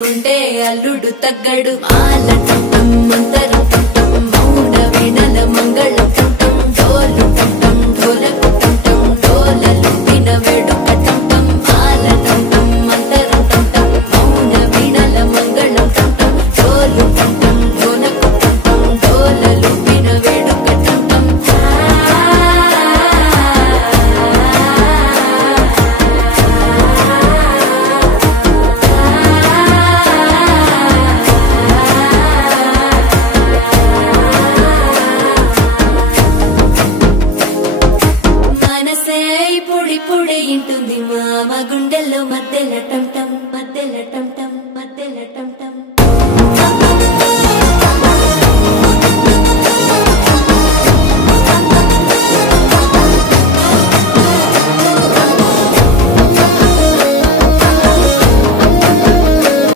ఉంటే అల్లుడు తగ్గడు మాల టం మంతర టం మౌన వీణల మంగళ టం డోలు టం డోల టం డోలలు